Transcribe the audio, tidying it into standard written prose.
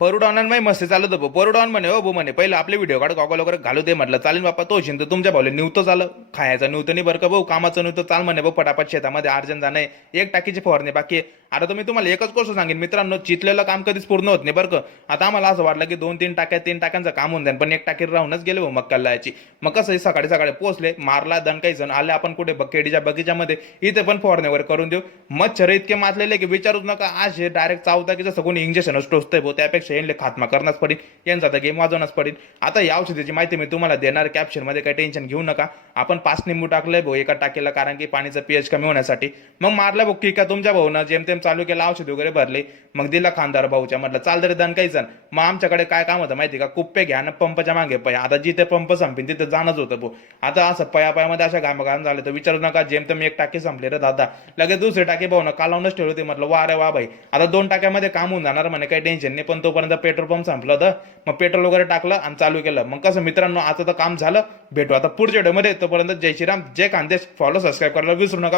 परुडावणार नाही मस्त चालत होतो परुडावन म्हणे हो म्हणे पहिले आपले व्हिडिओ काढ गॉगल वगैरे घालू दे म्हटलं चालेल बाप्पा तो शिंद तुमच्या भाऊले निवतं झालं खायचं नव्हतं नाही बरं का भाऊ कामाचं नव्हतं चाल म्हणे भाऊ पटापट शेतामध्ये अर्जंट जाणं आहे एक टाकीची फवारणी बाकी आहे आता तुम्ही तुम्हाला एकच गोष्ट सांगेन मित्रांनो चितलेलं काम कधीच पूर्ण होत नाही बरं का आता आम्हाला असं वाटलं की 2-3 टाक्यांचं काम होऊन जाईल पण एक टाकी राहूनच गेले भाऊ मक्काला याची मग कसं आहे, सकाळी सकाळी पोहोचले मारला दण काही जण आले आपण कुठे बकेडीच्या बगीच्यामध्ये इथे पण फवारणी वगैरे करून देऊ मच्छर इतके मातलेले की विचारूच नका आज हे डायरेक्ट चावता की जसं कोणी इंजेक्शन टोचतंय भाऊ त्यापेक्षा यांना खात्मा करणंच पडेल यांचा तर गेम वाजवणंच पडेल आता या औषधाची माहिती मी तुम्हाला देणार कॅप्शनमध्ये काही टेन्शन घेऊ नका आपण 5 निंबू टाकलंय भाऊ एका टाकीला कारण की पाणीचं पीएच कमी होण्यासाठी मग मारलं भाऊ की का तुमच्या भाऊनं जेमतेम चालू केलं औषध वगैरे भरले मग दिला खानदार भाऊच्या म्हटलं चाल तरी दण काही जण मग आमच्याकडे काय काम होतं माहिती का कुप्पे घ्या ना पंपच्या मागे पया आता जिथे पंप संपेन तिथे जाणंच होतं भाऊ आता असं पयामध्ये अशा घाम झाले तर विचारू नका जेमतेम एक टाकी संपले रे दादा लगेच दुसरी टाकी भाऊ ना कालावूनच ठेवली होती म्हटलं वा रे वा भाई आता 2 टाक्यामध्ये काम होऊन जाणार म्हणे काही टेन्शन नाही पण तोपर्यंत पेट्रोल पंप संपलं होतं मग पेट्रोल वगैरे टाकलं आणि चालू केलं मग कसं मित्रांनो आता तर काम झालं भेटू आता पुढच्या व्हिडिओमध्ये तोपर्यंत जय श्रीराम जय खानदेश फॉलो सबस्क्राईब करायला विसरू नका